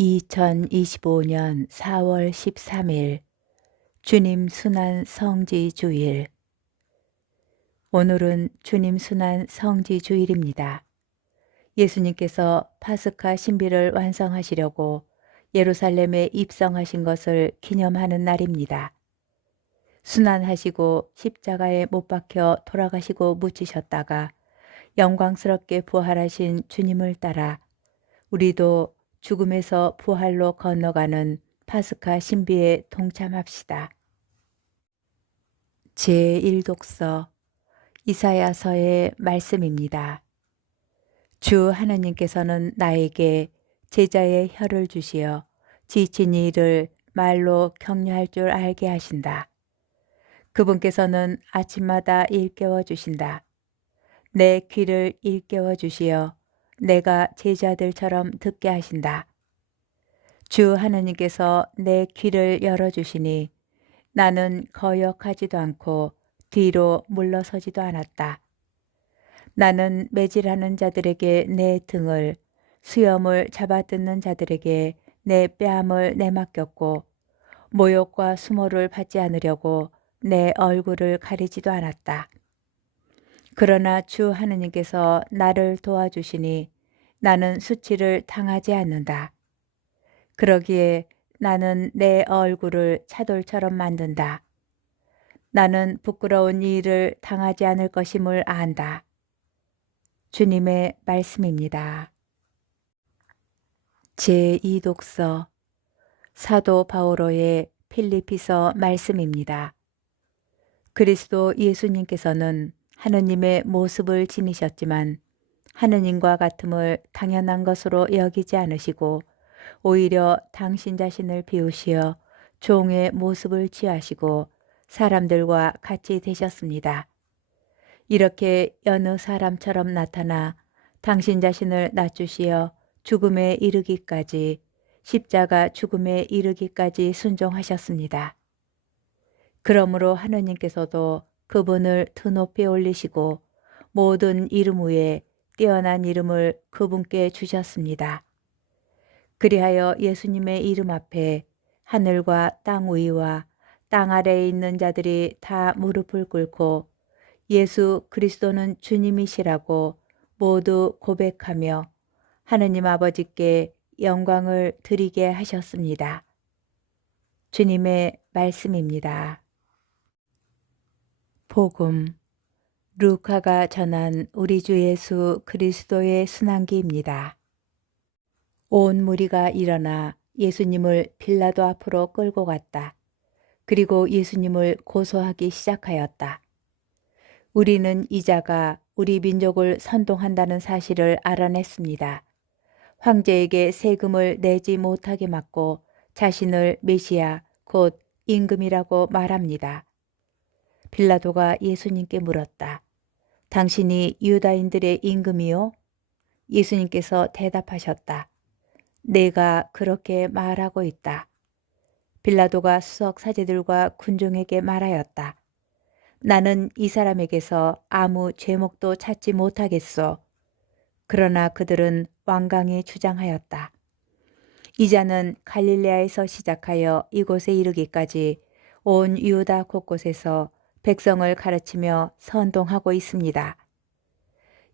2025년 4월 13일 주님 순환 성지 주일. 오늘은 주님 순환 성지 주일입니다. 예수님께서 파스카 신비를 완성하시려고 예루살렘에 입성하신 것을 기념하는 날입니다. 순환하시고 십자가에 못 박혀 돌아가시고 묻히셨다가 영광스럽게 부활하신 주님을 따라 우리도 죽음에서 부활로 건너가는 파스카 신비에 동참합시다. 제1독서 이사야서의 말씀입니다. 주 하나님께서는 나에게 제자의 혀를 주시어 지친 이를 말로 격려할 줄 알게 하신다. 그분께서는 아침마다 일깨워 주신다. 내 귀를 일깨워 주시어 내가 제자들처럼 듣게 하신다. 주 하나님께서 내 귀를 열어주시니 나는 거역하지도 않고 뒤로 물러서지도 않았다. 나는 매질하는 자들에게 내 등을, 수염을 잡아뜯는 자들에게 내 뺨을 내맡겼고 모욕과 수모를 받지 않으려고 내 얼굴을 가리지도 않았다. 그러나 주 하느님께서 나를 도와주시니 나는 수치를 당하지 않는다. 그러기에 나는 내 얼굴을 차돌처럼 만든다. 나는 부끄러운 일을 당하지 않을 것임을 안다. 주님의 말씀입니다. 제2독서 사도 바오로의 필리피서 말씀입니다. 그리스도 예수님께서는 하느님의 모습을 지니셨지만 하느님과 같음을 당연한 것으로 여기지 않으시고 오히려 당신 자신을 비우시어 종의 모습을 취하시고 사람들과 같이 되셨습니다. 이렇게 여느 사람처럼 나타나 당신 자신을 낮추시어 죽음에 이르기까지 십자가 죽음에 이르기까지 순종하셨습니다. 그러므로 하느님께서도 그분을 드높이 올리시고 모든 이름 위에 뛰어난 이름을 그분께 주셨습니다. 그리하여 예수님의 이름 앞에 하늘과 땅 위와 땅 아래에 있는 자들이 다 무릎을 꿇고 예수 그리스도는 주님이시라고 모두 고백하며 하느님 아버지께 영광을 드리게 하셨습니다. 주님의 말씀입니다. 복음 루카가 전한 우리 주 예수 그리스도의 순환기입니다. 온 무리가 일어나 예수님을 빌라도 앞으로 끌고 갔다. 그리고 예수님을 고소하기 시작하였다. 우리는 이 자가 우리 민족을 선동한다는 사실을 알아냈습니다. 황제에게 세금을 내지 못하게 막고 자신을 메시아 곧 임금이라고 말합니다. 빌라도가 예수님께 물었다. 당신이 유다인들의 임금이요? 예수님께서 대답하셨다. 내가 그렇게 말하고 있다. 빌라도가 수석 사제들과 군중에게 말하였다. 나는 이 사람에게서 아무 죄목도 찾지 못하겠소. 그러나 그들은 완강히 주장하였다. 이 자는 갈릴레아에서 시작하여 이곳에 이르기까지 온 유다 곳곳에서 백성을 가르치며 선동하고 있습니다.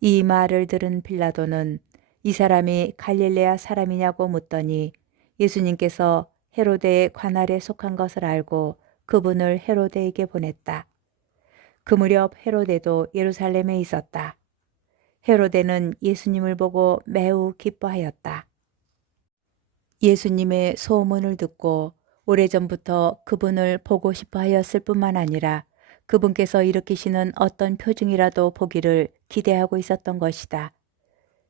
이 말을 들은 빌라도는 이 사람이 갈릴레아 사람이냐고 묻더니 예수님께서 헤로데의 관할에 속한 것을 알고 그분을 헤로데에게 보냈다. 그 무렵 헤로데도 예루살렘에 있었다. 헤로데는 예수님을 보고 매우 기뻐하였다. 예수님의 소문을 듣고 오래전부터 그분을 보고 싶어 하였을 뿐만 아니라 그분께서 일으키시는 어떤 표징이라도 보기를 기대하고 있었던 것이다.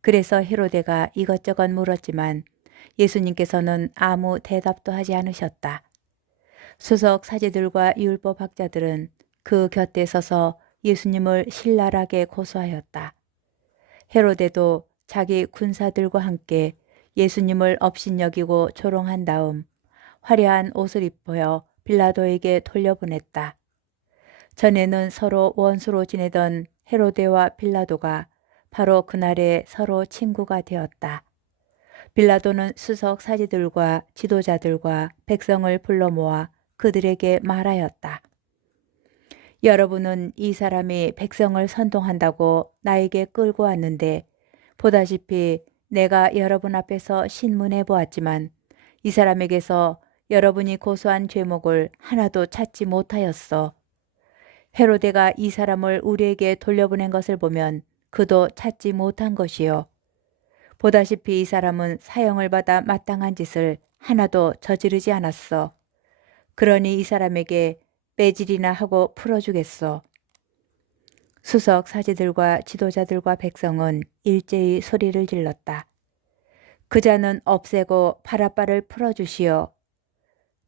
그래서 헤로데가 이것저것 물었지만 예수님께서는 아무 대답도 하지 않으셨다. 수석 사제들과 율법 학자들은 그 곁에 서서 예수님을 신랄하게 고소하였다. 헤로데도 자기 군사들과 함께 예수님을 업신여기고 조롱한 다음 화려한 옷을 입어 빌라도에게 돌려보냈다. 전에는 서로 원수로 지내던 헤로데와 빌라도가 바로 그날에 서로 친구가 되었다. 빌라도는 수석 사제들과 지도자들과 백성을 불러 모아 그들에게 말하였다. 여러분은 이 사람이 백성을 선동한다고 나에게 끌고 왔는데 보다시피 내가 여러분 앞에서 신문해 보았지만 이 사람에게서 여러분이 고소한 죄목을 하나도 찾지 못하였어. 헤로데가 이 사람을 우리에게 돌려보낸 것을 보면 그도 찾지 못한 것이요. 보다시피 이 사람은 사형을 받아 마땅한 짓을 하나도 저지르지 않았어. 그러니 이 사람에게 빼질이나 하고 풀어주겠소. 수석 사제들과 지도자들과 백성은 일제히 소리를 질렀다. 그 자는 없애고 바라바를 풀어주시오.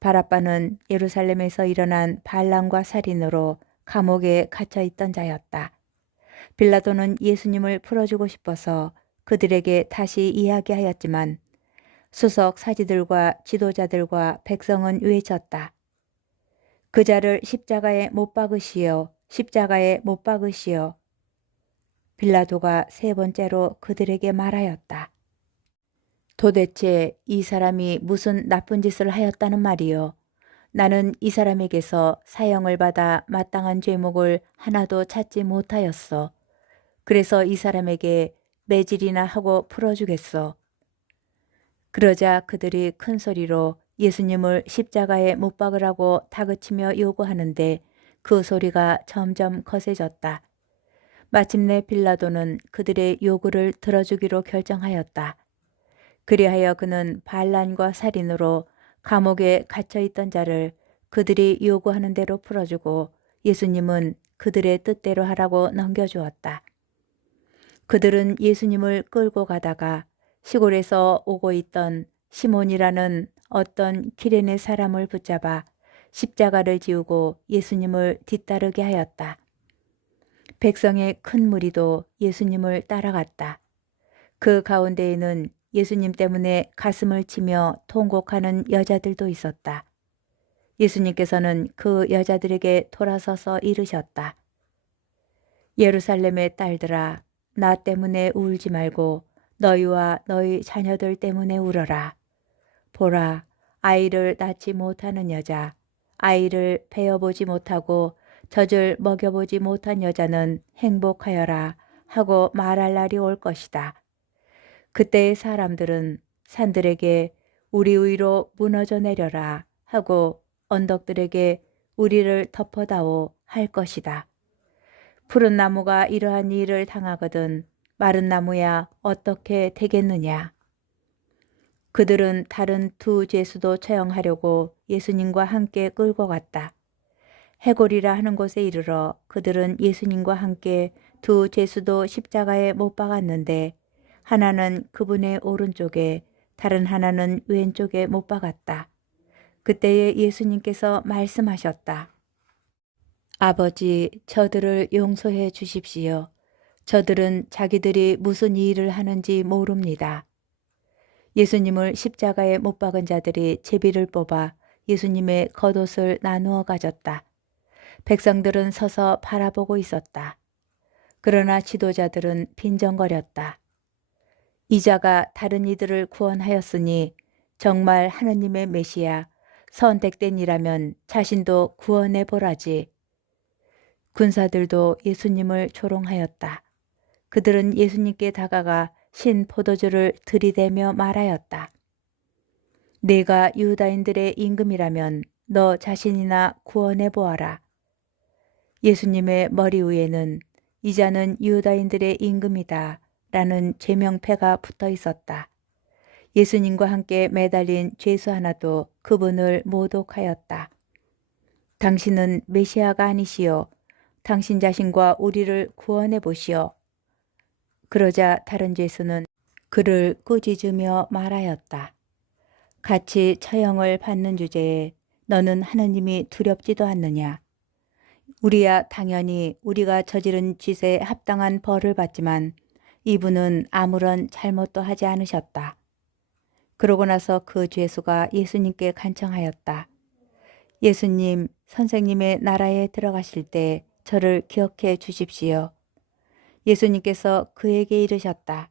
바라바는 예루살렘에서 일어난 반란과 살인으로 감옥에 갇혀 있던 자였다. 빌라도는 예수님을 풀어주고 싶어서 그들에게 다시 이야기하였지만 수석 사제들과 지도자들과 백성은 외쳤다. 그 자를 십자가에 못 박으시오. 십자가에 못 박으시오. 빌라도가 세 번째로 그들에게 말하였다. 도대체 이 사람이 무슨 나쁜 짓을 하였다는 말이요. 나는 이 사람에게서 사형을 받아 마땅한 죄목을 하나도 찾지 못하였어. 그래서 이 사람에게 매질이나 하고 풀어주겠어. 그러자 그들이 큰 소리로 예수님을 십자가에 못 박으라고 다그치며 요구하는데 그 소리가 점점 거세졌다. 마침내 빌라도는 그들의 요구를 들어주기로 결정하였다. 그리하여 그는 반란과 살인으로 감옥에 갇혀있던 자를 그들이 요구하는 대로 풀어주고 예수님은 그들의 뜻대로 하라고 넘겨주었다. 그들은 예수님을 끌고 가다가 시골에서 오고 있던 시몬이라는 어떤 기레네 사람을 붙잡아 십자가를 지우고 예수님을 뒤따르게 하였다. 백성의 큰 무리도 예수님을 따라갔다. 그 가운데에는 예수님 때문에 가슴을 치며 통곡하는 여자들도 있었다. 예수님께서는 그 여자들에게 돌아서서 이르셨다. 예루살렘의 딸들아, 나 때문에 울지 말고 너희와 너희 자녀들 때문에 울어라. 보라, 아이를 낳지 못하는 여자, 아이를 베어보지 못하고 젖을 먹여보지 못한 여자는 행복하여라 하고 말할 날이 올 것이다. 그때의 사람들은 산들에게 우리 위로 무너져 내려라 하고 언덕들에게 우리를 덮어다오 할 것이다. 푸른 나무가 이러한 일을 당하거든 마른 나무야 어떻게 되겠느냐. 그들은 다른 두 죄수도 처형하려고 예수님과 함께 끌고 갔다. 해골이라 하는 곳에 이르러 그들은 예수님과 함께 두 죄수도 십자가에 못 박았는데 하나는 그분의 오른쪽에 다른 하나는 왼쪽에 못 박았다. 그때에 예수님께서 말씀하셨다. 아버지, 저들을 용서해 주십시오. 저들은 자기들이 무슨 일을 하는지 모릅니다. 예수님을 십자가에 못 박은 자들이 제비를 뽑아 예수님의 겉옷을 나누어 가졌다. 백성들은 서서 바라보고 있었다. 그러나 지도자들은 빈정거렸다. 이자가 다른 이들을 구원하였으니 정말 하느님의 메시아, 선택된 이라면 자신도 구원해 보라지. 군사들도 예수님을 조롱하였다. 그들은 예수님께 다가가 신 포도주를 들이대며 말하였다. 네가 유다인들의 임금이라면 너 자신이나 구원해 보아라. 예수님의 머리 위에는 이자는 유다인들의 임금이다 라는 제명패가 붙어 있었다. 예수님과 함께 매달린 죄수 하나도 그분을 모독하였다. 당신은 메시아가 아니시오. 당신 자신과 우리를 구원해 보시오. 그러자 다른 죄수는 그를 꾸짖으며 말하였다. 같이 처형을 받는 주제에 너는 하느님이 두렵지도 않느냐. 우리야 당연히 우리가 저지른 짓에 합당한 벌을 받지만 이분은 아무런 잘못도 하지 않으셨다. 그러고 나서 그 죄수가 예수님께 간청하였다. 예수님, 선생님의 나라에 들어가실 때 저를 기억해 주십시오. 예수님께서 그에게 이르셨다.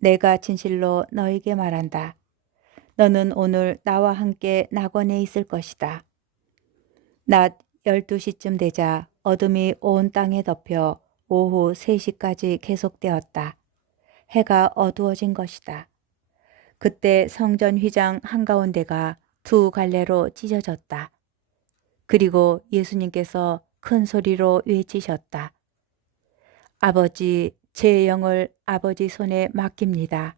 내가 진실로 너에게 말한다. 너는 오늘 나와 함께 낙원에 있을 것이다. 낮 12시쯤 되자 어둠이 온 땅에 덮여 오후 3시까지 계속되었다. 해가 어두워진 것이다. 그때 성전 휘장 한가운데가 두 갈래로 찢어졌다. 그리고 예수님께서 큰 소리로 외치셨다. 아버지, 제 영을 아버지 손에 맡깁니다.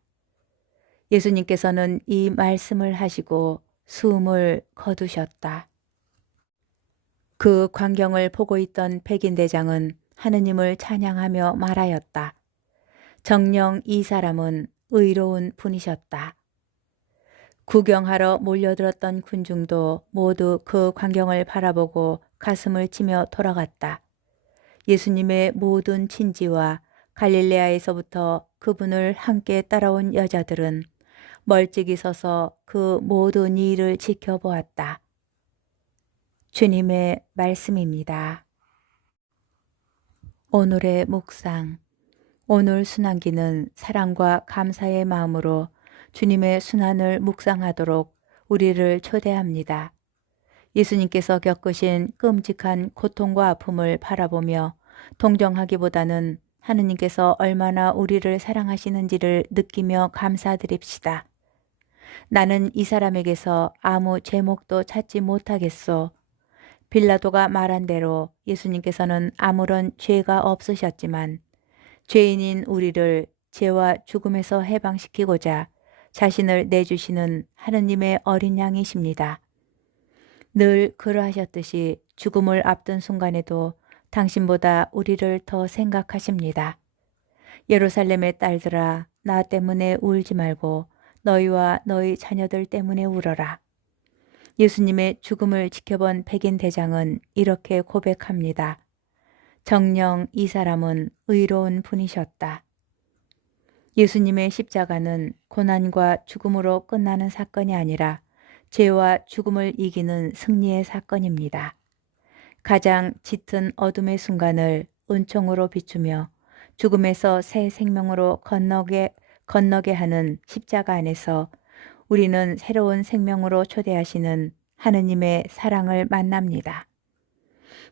예수님께서는 이 말씀을 하시고 숨을 거두셨다. 그 광경을 보고 있던 백인대장은 하느님을 찬양하며 말하였다. 정녕 이 사람은 의로운 분이셨다. 구경하러 몰려들었던 군중도 모두 그 광경을 바라보고 가슴을 치며 돌아갔다. 예수님의 모든 친지와 갈릴레아에서부터 그분을 함께 따라온 여자들은 멀찍이 서서 그 모든 일을 지켜보았다. 주님의 말씀입니다. 오늘의 묵상. 오늘 순환기는 사랑과 감사의 마음으로 주님의 순환을 묵상하도록 우리를 초대합니다. 예수님께서 겪으신 끔찍한 고통과 아픔을 바라보며 동정하기보다는 하느님께서 얼마나 우리를 사랑하시는지를 느끼며 감사드립시다. 나는 이 사람에게서 아무 제목도 찾지 못하겠소. 빌라도가 말한 대로 예수님께서는 아무런 죄가 없으셨지만 죄인인 우리를 죄와 죽음에서 해방시키고자 자신을 내주시는 하느님의 어린 양이십니다. 늘 그러하셨듯이 죽음을 앞둔 순간에도 당신보다 우리를 더 생각하십니다. 예루살렘의 딸들아, 나 때문에 울지 말고 너희와 너희 자녀들 때문에 울어라. 예수님의 죽음을 지켜본 백인 대장은 이렇게 고백합니다. 정녕 이 사람은 의로운 분이셨다. 예수님의 십자가는 고난과 죽음으로 끝나는 사건이 아니라 죄와 죽음을 이기는 승리의 사건입니다. 가장 짙은 어둠의 순간을 은총으로 비추며 죽음에서 새 생명으로 건너게 하는 십자가 안에서 우리는 새로운 생명으로 초대하시는 하느님의 사랑을 만납니다.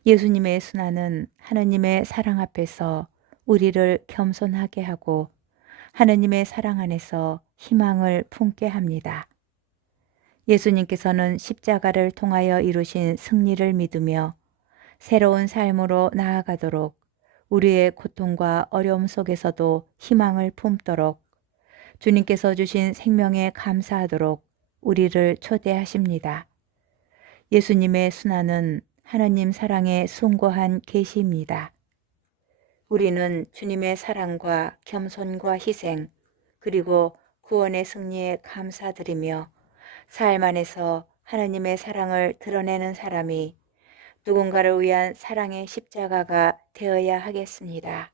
예수님의 순환은 하느님의 사랑 앞에서 우리를 겸손하게 하고 하느님의 사랑 안에서 희망을 품게 합니다. 예수님께서는 십자가를 통하여 이루신 승리를 믿으며 새로운 삶으로 나아가도록 우리의 고통과 어려움 속에서도 희망을 품도록 주님께서 주신 생명에 감사하도록 우리를 초대하십니다. 예수님의 순환은 하나님 사랑의 숭고한 계시입니다. 우리는 주님의 사랑과 겸손과 희생 그리고 구원의 승리에 감사드리며 삶 안에서 하나님의 사랑을 드러내는 사람이 누군가를 위한 사랑의 십자가가 되어야 하겠습니다.